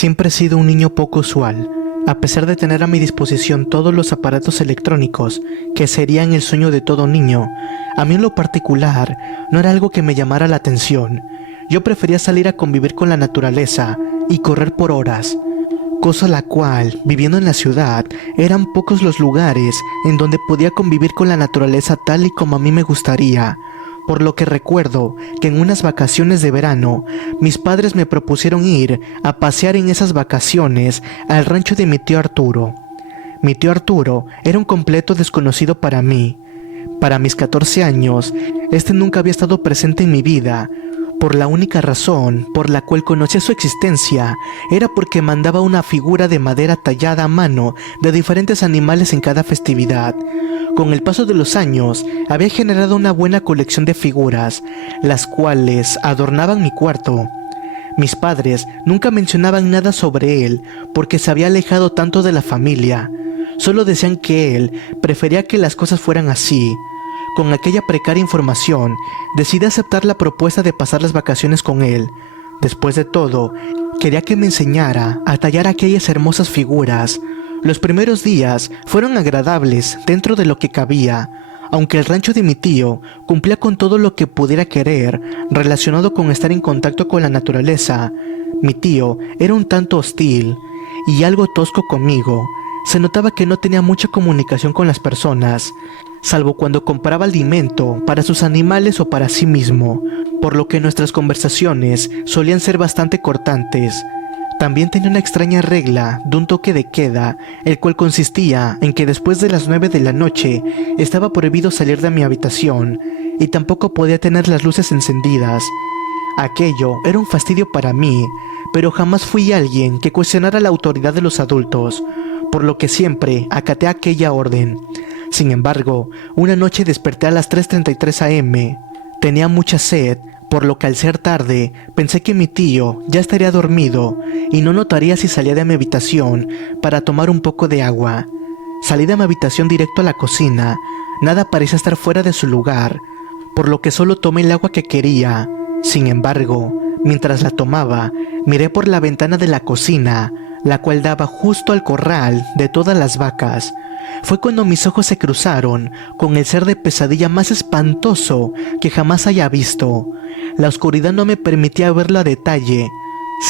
Siempre he sido un niño poco usual, a pesar de tener a mi disposición todos los aparatos electrónicos, que serían el sueño de todo niño. A mí en lo particular, no era algo que me llamara la atención. Yo prefería salir a convivir con la naturaleza y correr por horas, cosa la cual, viviendo en la ciudad, eran pocos los lugares en donde podía convivir con la naturaleza tal y como a mí me gustaría. Por lo que recuerdo que en unas vacaciones de verano, mis padres me propusieron ir a pasear en esas vacaciones al rancho de mi tío Arturo. Mi tío Arturo era un completo desconocido para mí. Para mis 14 años, este nunca había estado presente en mi vida. Por la única razón por la cual conocía su existencia era porque mandaba una figura de madera tallada a mano de diferentes animales en cada festividad. Con el paso de los años, había generado una buena colección de figuras, las cuales adornaban mi cuarto. Mis padres nunca mencionaban nada sobre él porque se había alejado tanto de la familia. Solo decían que él prefería que las cosas fueran así. Con aquella precaria información, decidí aceptar la propuesta de pasar las vacaciones con él. Después de todo, quería que me enseñara a tallar aquellas hermosas figuras. Los primeros días fueron agradables dentro de lo que cabía, aunque el rancho de mi tío cumplía con todo lo que pudiera querer relacionado con estar en contacto con la naturaleza. Mi tío era un tanto hostil y algo tosco conmigo. Se notaba que no tenía mucha comunicación con las personas, salvo cuando compraba alimento para sus animales o para sí mismo, por lo que nuestras conversaciones solían ser bastante cortantes. También tenía una extraña regla de un toque de queda, el cual consistía en que después de las 9 de la noche estaba prohibido salir de mi habitación y tampoco podía tener las luces encendidas. Aquello era un fastidio para mí, pero jamás fui alguien que cuestionara la autoridad de los adultos, por lo que siempre acaté aquella orden. Sin embargo, una noche desperté a las 3:33 am. Tenía mucha sed, por lo que al ser tarde, pensé que mi tío ya estaría dormido y no notaría si salía de mi habitación para tomar un poco de agua. Salí de mi habitación directo a la cocina. Nada parecía estar fuera de su lugar, por lo que solo tomé el agua que quería. Sin embargo, mientras la tomaba, miré por la ventana de la cocina, la cual daba justo al corral de todas las vacas. Fue cuando mis ojos se cruzaron con el ser de pesadilla más espantoso que jamás haya visto. La oscuridad no me permitía verlo a detalle.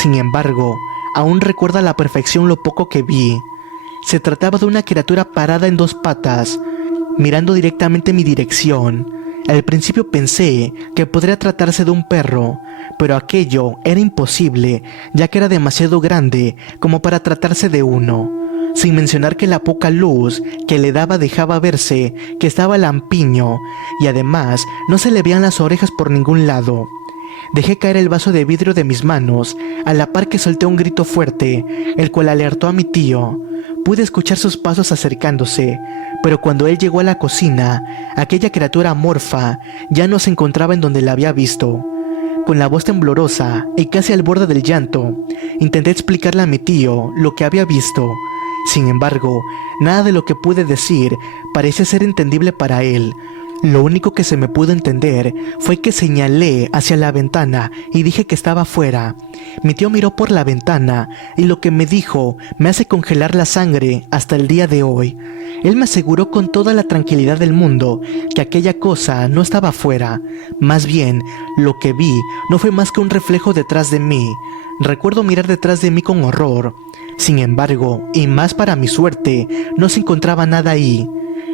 Sin embargo, aún recuerdo a la perfección lo poco que vi. Se trataba de una criatura parada en dos patas, mirando directamente en mi dirección. Al principio pensé que podría tratarse de un perro, pero aquello era imposible, ya que era demasiado grande como para tratarse de uno. Sin mencionar que la poca luz que le daba dejaba verse que estaba lampiño, y además no se le veían las orejas por ningún lado. Dejé caer el vaso de vidrio de mis manos, a la par que solté un grito fuerte, el cual alertó a mi tío. Pude escuchar sus pasos acercándose, pero cuando él llegó a la cocina, aquella criatura amorfa ya no se encontraba en donde la había visto. Con la voz temblorosa y casi al borde del llanto, intenté explicarle a mi tío lo que había visto. Sin embargo, nada de lo que pude decir parecía ser entendible para él. Lo único que se me pudo entender fue que señalé hacia la ventana y dije que estaba afuera. Mi tío miró por la ventana y lo que me dijo me hace congelar la sangre hasta el día de hoy. Él me aseguró con toda la tranquilidad del mundo que aquella cosa no estaba afuera. Más bien, lo que vi no fue más que un reflejo detrás de mí. Recuerdo mirar detrás de mí con horror. Sin embargo, y más para mi suerte, no se encontraba nada ahí.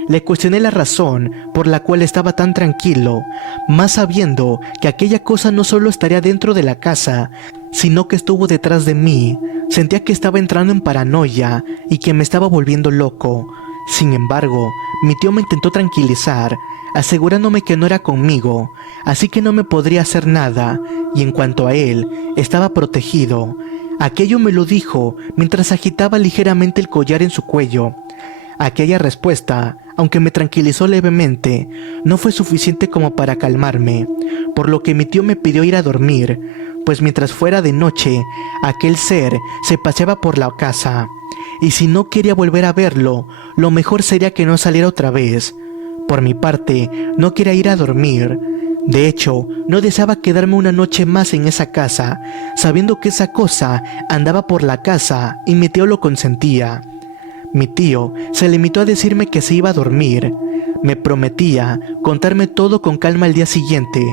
Le cuestioné la razón por la cual estaba tan tranquilo, más sabiendo que aquella cosa no solo estaría dentro de la casa, sino que estuvo detrás de mí. Sentía que estaba entrando en paranoia y que me estaba volviendo loco. Sin embargo, mi tío me intentó tranquilizar, asegurándome que no era conmigo, así que no me podría hacer nada, y en cuanto a él, estaba protegido. Aquello me lo dijo mientras agitaba ligeramente el collar en su cuello. Aquella respuesta, aunque me tranquilizó levemente, no fue suficiente como para calmarme, por lo que mi tío me pidió ir a dormir, pues mientras fuera de noche, aquel ser se paseaba por la casa, y si no quería volver a verlo, lo mejor sería que no saliera otra vez. Por mi parte, no quería ir a dormir. De hecho, no deseaba quedarme una noche más en esa casa, sabiendo que esa cosa andaba por la casa y mi tío lo consentía. Mi tío se limitó a decirme que se iba a dormir. Me prometía contarme todo con calma el día siguiente,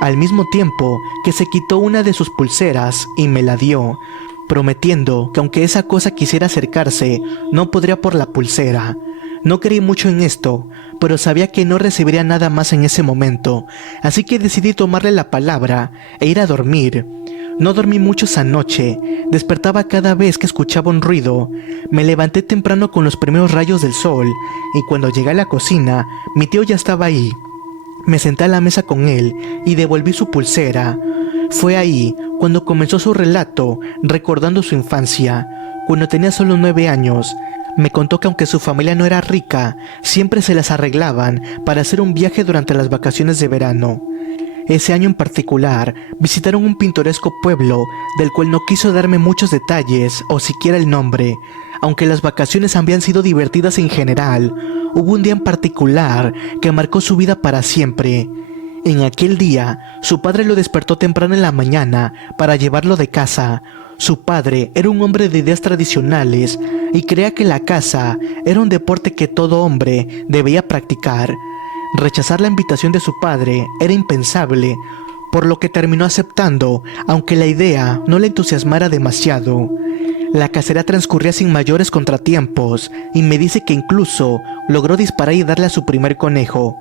al mismo tiempo que se quitó una de sus pulseras y me la dio, prometiendo que aunque esa cosa quisiera acercarse, no podría por la pulsera. No creí mucho en esto, pero sabía que no recibiría nada más en ese momento, así que decidí tomarle la palabra e ir a dormir. No dormí mucho esa noche, despertaba cada vez que escuchaba un ruido. Me levanté temprano con los primeros rayos del sol, y cuando llegué a la cocina, mi tío ya estaba ahí. Me senté a la mesa con él y devolví su pulsera. Fue ahí cuando comenzó su relato, recordando su infancia, cuando tenía solo 9 años. Me contó que aunque su familia no era rica, siempre se las arreglaban para hacer un viaje durante las vacaciones de verano. Ese año en particular, visitaron un pintoresco pueblo del cual no quiso darme muchos detalles o siquiera el nombre. Aunque las vacaciones habían sido divertidas en general, hubo un día en particular que marcó su vida para siempre. En aquel día, su padre lo despertó temprano en la mañana para llevarlo de casa. Su padre era un hombre de ideas tradicionales y creía que la caza era un deporte que todo hombre debía practicar. Rechazar la invitación de su padre era impensable, por lo que terminó aceptando, aunque la idea no le entusiasmara demasiado. La cacería transcurría sin mayores contratiempos, y me dice que incluso logró disparar y darle a su primer conejo.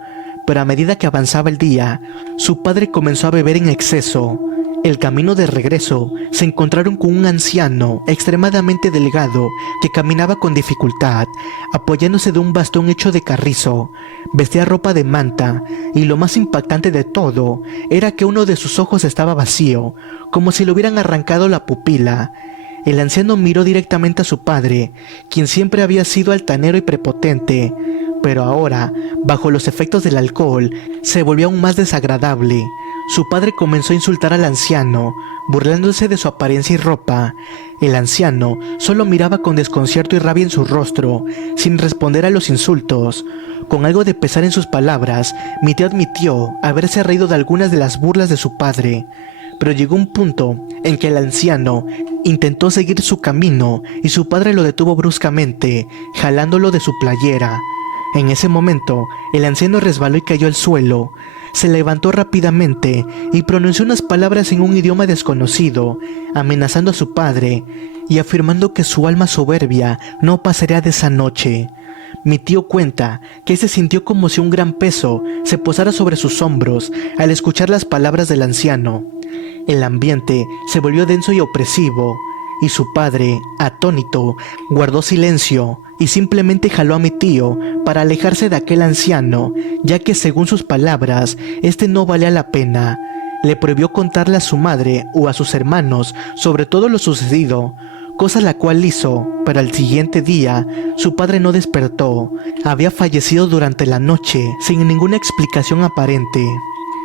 Pero a medida que avanzaba el día, su padre comenzó a beber en exceso. El camino de regreso se encontraron con un anciano extremadamente delgado que caminaba con dificultad, apoyándose de un bastón hecho de carrizo. Vestía ropa de manta, y lo más impactante de todo era que uno de sus ojos estaba vacío, como si le hubieran arrancado la pupila. El anciano miró directamente a su padre, quien siempre había sido altanero y prepotente, pero ahora, bajo los efectos del alcohol, se volvió aún más desagradable. Su padre comenzó a insultar al anciano, burlándose de su apariencia y ropa. El anciano solo miraba con desconcierto y rabia en su rostro, sin responder a los insultos. Con algo de pesar en sus palabras, mi tío admitió haberse reído de algunas de las burlas de su padre. Pero llegó un punto en que el anciano intentó seguir su camino y su padre lo detuvo bruscamente, jalándolo de su playera. En ese momento, el anciano resbaló y cayó al suelo. Se levantó rápidamente y pronunció unas palabras en un idioma desconocido, amenazando a su padre y afirmando que su alma soberbia no pasaría de esa noche. Mi tío cuenta que se sintió como si un gran peso se posara sobre sus hombros al escuchar las palabras del anciano. El ambiente se volvió denso y opresivo, y su padre, atónito, guardó silencio y simplemente jaló a mi tío para alejarse de aquel anciano, ya que según sus palabras, este no valía la pena. Le prohibió contarle a su madre o a sus hermanos sobre todo lo sucedido, cosa la cual hizo, pero al siguiente día, su padre no despertó. Había fallecido durante la noche, sin ninguna explicación aparente.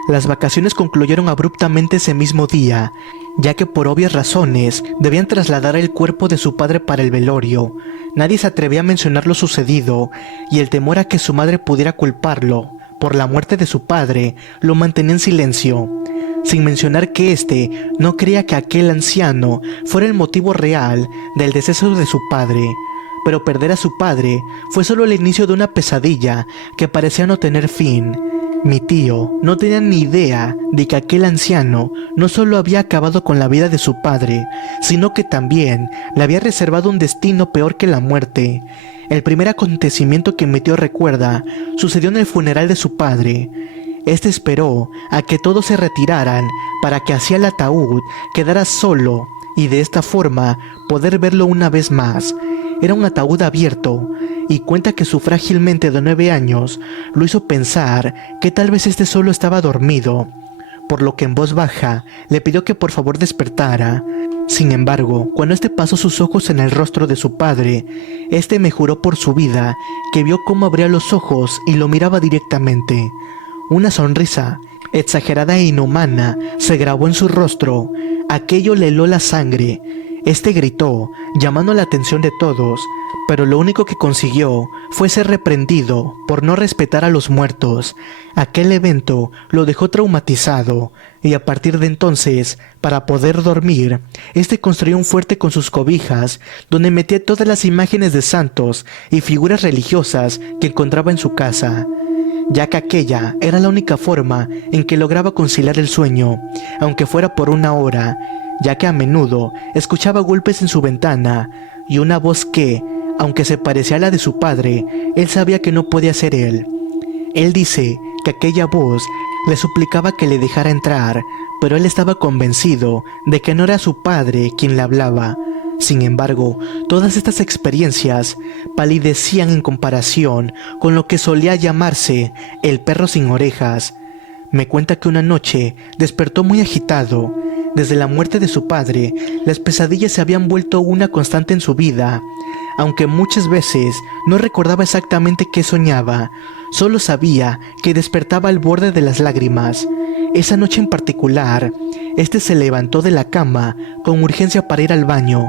Las vacaciones concluyeron abruptamente ese mismo día, ya que por obvias razones debían trasladar el cuerpo de su padre para el velorio. Nadie se atrevía a mencionar lo sucedido, y el temor a que su madre pudiera culparlo por la muerte de su padre lo mantenía en silencio, sin mencionar que éste no creía que aquel anciano fuera el motivo real del deceso de su padre. Pero perder a su padre fue solo el inicio de una pesadilla que parecía no tener fin. Mi tío no tenía ni idea de que aquel anciano no solo había acabado con la vida de su padre, sino que también le había reservado un destino peor que la muerte. El primer acontecimiento que mi tío recuerda sucedió en el funeral de su padre. Este esperó a que todos se retiraran para que así el ataúd quedara solo y de esta forma poder verlo una vez más. Era un ataúd abierto, y cuenta que su frágil mente de 9 años lo hizo pensar que tal vez este solo estaba dormido, por lo que en voz baja le pidió que por favor despertara. Sin embargo, cuando este pasó sus ojos en el rostro de su padre, este me juró por su vida que vio cómo abría los ojos y lo miraba directamente. Una sonrisa exagerada e inhumana se grabó en su rostro. Aquello le heló la sangre. Este gritó, llamando la atención de todos, pero lo único que consiguió fue ser reprendido por no respetar a los muertos. Aquel evento lo dejó traumatizado, y a partir de entonces, para poder dormir, este construyó un fuerte con sus cobijas, donde metía todas las imágenes de santos y figuras religiosas que encontraba en su casa, ya que aquella era la única forma en que lograba conciliar el sueño, aunque fuera por una hora, ya que a menudo escuchaba golpes en su ventana y una voz que, aunque se parecía a la de su padre, él sabía que no podía ser él. Él dice que aquella voz le suplicaba que le dejara entrar, pero él estaba convencido de que no era su padre quien le hablaba. Sin embargo, todas estas experiencias palidecían en comparación con lo que solía llamarse el perro sin orejas. Me cuenta que una noche despertó muy agitado. Desde la muerte de su padre, las pesadillas se habían vuelto una constante en su vida. Aunque muchas veces no recordaba exactamente qué soñaba, solo sabía que despertaba al borde de las lágrimas. Esa noche en particular, este se levantó de la cama con urgencia para ir al baño.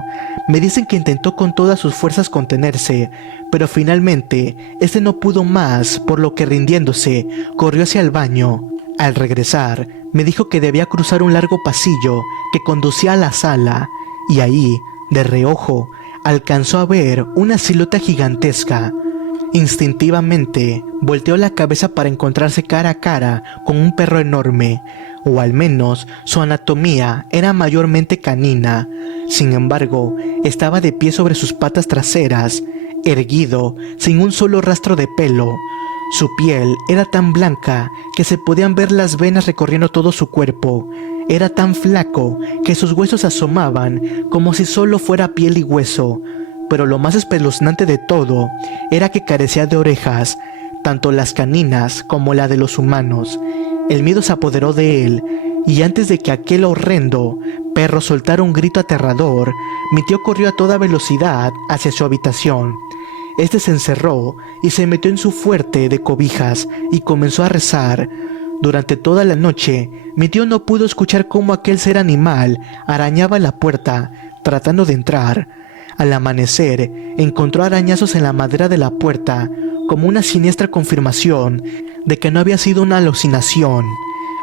Me dicen que intentó con todas sus fuerzas contenerse, pero finalmente este no pudo más, por lo que rindiéndose, corrió hacia el baño. Al regresar, me dijo que debía cruzar un largo pasillo que conducía a la sala, y ahí, de reojo, alcanzó a ver una silueta gigantesca. Instintivamente, volteó la cabeza para encontrarse cara a cara con un perro enorme, o al menos su anatomía era mayormente canina. Sin embargo, estaba de pie sobre sus patas traseras, erguido, sin un solo rastro de pelo. Su piel era tan blanca que se podían ver las venas recorriendo todo su cuerpo. Era tan flaco que sus huesos asomaban como si solo fuera piel y hueso. Pero lo más espeluznante de todo era que carecía de orejas, tanto las caninas como la de los humanos. El miedo se apoderó de él, y antes de que aquel horrendo perro soltara un grito aterrador, mi tío corrió a toda velocidad hacia su habitación. Este se encerró y se metió en su fuerte de cobijas y comenzó a rezar. Durante toda la noche, mi tío no pudo escuchar cómo aquel ser animal arañaba la puerta, tratando de entrar. Al amanecer, encontró arañazos en la madera de la puerta, como una siniestra confirmación de que no había sido una alucinación.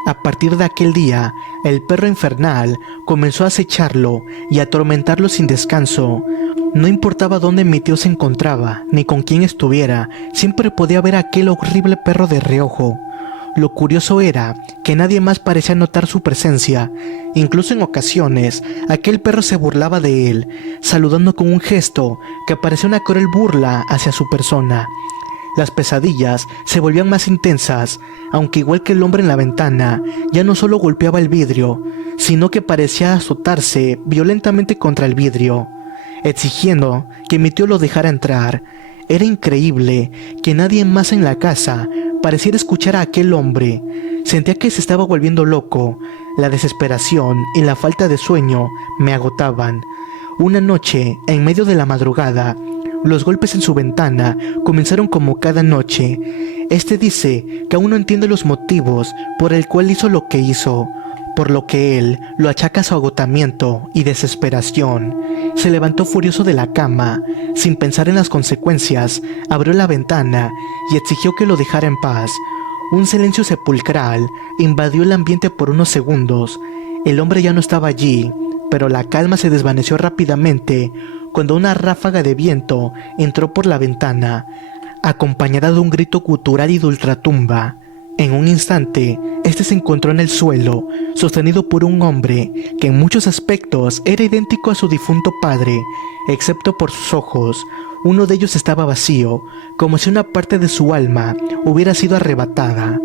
A partir de aquel día, el perro infernal comenzó a acecharlo y a atormentarlo sin descanso. No importaba dónde mi tío se encontraba, ni con quién estuviera, siempre podía ver a aquel horrible perro de reojo. Lo curioso era que nadie más parecía notar su presencia. Incluso en ocasiones, aquel perro se burlaba de él, saludando con un gesto que parecía una cruel burla hacia su persona. Las pesadillas se volvían más intensas, aunque igual que el hombre en la ventana, ya no solo golpeaba el vidrio, sino que parecía azotarse violentamente contra el vidrio, exigiendo que mi tío lo dejara entrar. Era increíble que nadie más en la casa pareciera escuchar a aquel hombre. Sentía que se estaba volviendo loco. La desesperación y la falta de sueño me agotaban. Una noche, en medio de la madrugada, los golpes en su ventana comenzaron como cada noche. Este dice que aún no entiende los motivos por el cual hizo lo que hizo, por lo que él lo achaca a su agotamiento y desesperación. Se levantó furioso de la cama, sin pensar en las consecuencias, abrió la ventana y exigió que lo dejara en paz. Un silencio sepulcral invadió el ambiente por unos segundos. El hombre ya no estaba allí, pero la calma se desvaneció rápidamente cuando una ráfaga de viento entró por la ventana, acompañada de un grito gutural y de ultratumba. En un instante, este se encontró en el suelo, sostenido por un hombre que en muchos aspectos era idéntico a su difunto padre, excepto por sus ojos. Uno de ellos estaba vacío, como si una parte de su alma hubiera sido arrebatada.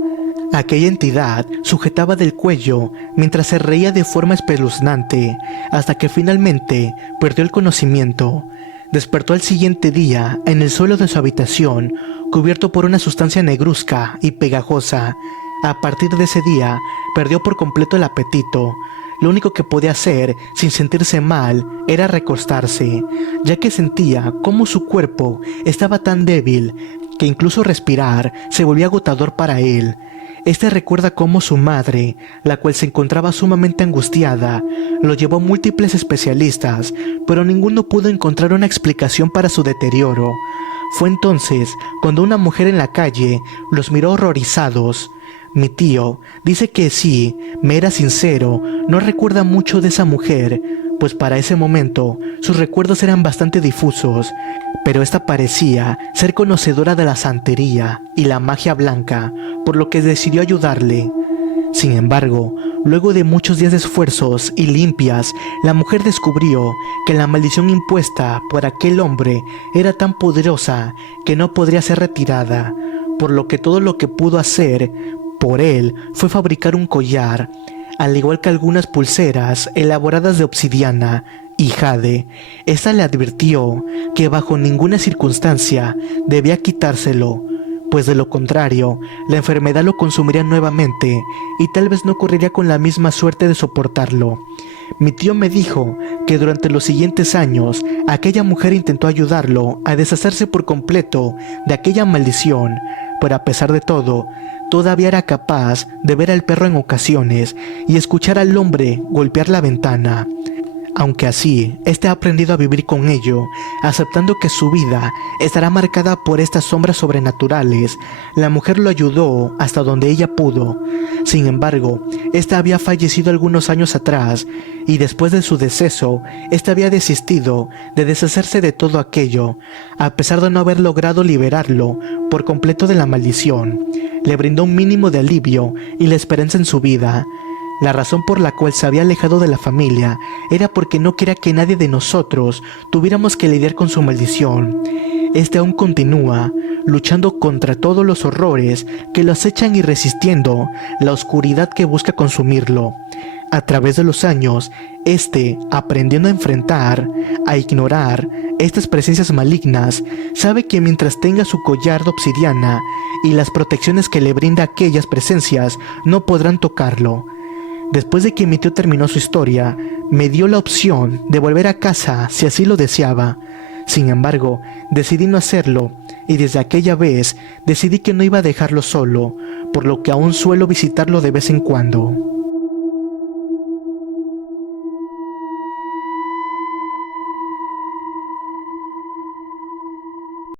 Aquella entidad sujetaba del cuello mientras se reía de forma espeluznante, hasta que finalmente perdió el conocimiento. Despertó al siguiente día en el suelo de su habitación, cubierto por una sustancia negruzca y pegajosa. A partir de ese día, perdió por completo el apetito. Lo único que podía hacer, sin sentirse mal, era recostarse, ya que sentía cómo su cuerpo estaba tan débil que incluso respirar se volvía agotador para él. Este recuerda cómo su madre, la cual se encontraba sumamente angustiada, lo llevó a múltiples especialistas, pero ninguno pudo encontrar una explicación para su deterioro. Fue entonces cuando una mujer en la calle los miró horrorizados. Mi tío dice que sí, me era sincero, no recuerda mucho de esa mujer, pues para ese momento sus recuerdos eran bastante difusos, pero esta parecía ser conocedora de la santería y la magia blanca, por lo que decidió ayudarle. Sin embargo, luego de muchos días de esfuerzos y limpias, la mujer descubrió que la maldición impuesta por aquel hombre era tan poderosa que no podría ser retirada, por lo que todo lo que pudo hacer por él fue fabricar un collar, al igual que algunas pulseras elaboradas de obsidiana y jade. Esta le advirtió que bajo ninguna circunstancia debía quitárselo, pues de lo contrario, la enfermedad lo consumiría nuevamente y tal vez no correría con la misma suerte de soportarlo. Mi tío me dijo que durante los siguientes años, aquella mujer intentó ayudarlo a deshacerse por completo de aquella maldición, pero a pesar de todo, todavía era capaz de ver al perro en ocasiones y escuchar al hombre golpear la ventana. Aunque así, ha aprendido a vivir con ello, aceptando que su vida estará marcada por estas sombras sobrenaturales. La mujer lo ayudó hasta donde ella pudo. Sin embargo, había fallecido algunos años atrás, y después de su deceso, había desistido de deshacerse de todo aquello, a pesar de no haber logrado liberarlo por completo de la maldición. Le brindó un mínimo de alivio y la esperanza en su vida. La razón por la cual se había alejado de la familia era porque no quería que nadie de nosotros tuviéramos que lidiar con su maldición. Aún continúa, luchando contra todos los horrores que lo acechan y resistiendo la oscuridad que busca consumirlo. A través de los años, aprendiendo a enfrentar, a ignorar estas presencias malignas, sabe que mientras tenga su collar de obsidiana y las protecciones que le brinda aquellas presencias, no podrán tocarlo. Después de que mi tío terminó su historia, me dio la opción de volver a casa si así lo deseaba. Sin embargo, decidí no hacerlo, y desde aquella vez decidí que no iba a dejarlo solo, por lo que aún suelo visitarlo de vez en cuando.